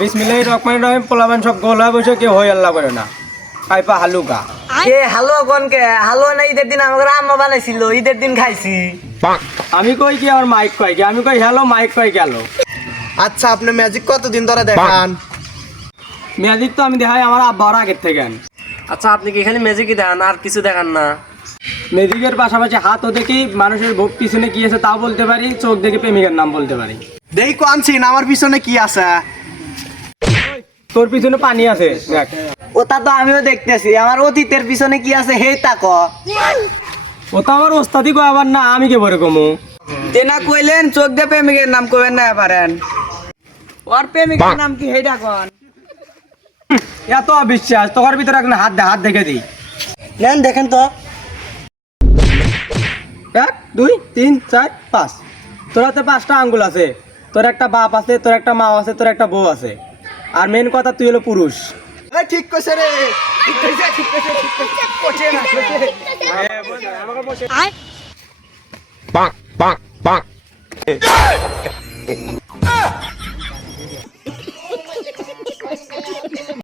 বিসমিল্লাহির রহমানির রহিম পোলাবান সব গোল হয়ে বসে কেউ হই আল্লাহ করে না পাইপা হালুকা কে হালুয়া কোনকে হালুয়া না ঈদের দিন আমাদের আম্মা বানাইছিল ঈদের দিন খাইছি। আমি কই কি আমার মাইক কয় কি আমি কই হ্যালো মাইক কয় গেল। আচ্ছা আপনি ম্যাজিক কতদিন ধরে দেখান? ম্যাজিক তো আমি দেখাই আমার আব্বার আগের থেকে। আচ্ছা আপনি কি খালি ম্যাজিকই দেখান আর কিছু দেখান না? ম্যাজিকের পাশাপাশি হাতও দেখি মানুষের পিছনে কি আছে তাও বলতে পারি, চোখ দেখে প্রেমিকের নাম বলতে পারি। দেই কোনছিন আমার পিছনে কি আছে? তোর পিছনে পানি আছে দেখ। ওটা তো আমিও দেখতেছি আমার অতীতের পিছনে কি আছে হে তাকো। ও তো আমার ওস্তাদি কয়াবার না আমি কে বলে কমু। তেনা কইলেন চোখ দিয়ে প্রেমিকের নাম কইবেন না পারেন। ওর প্রেমিকের নাম কি হেডা কোন? এত অবিশ্বাস তোর ভিতরে এখন হাত দেখে দিই। নেন দেখেন তো। 1 2 3 4 5 তোর হাতে 5টা আঙ্গুল আছে, তোর একটা বাপ আছে, তোর একটা মা আছে, তোর একটা বউ আছে, আর মেন কথা তুই হলো পুরুষ। এ ঠিক কইছে রে, ঠিক কইছে ঠিক কইছে ঠিক কইছে কোচে না কোচে। আমাকে বসে bonk, bonk, bonk.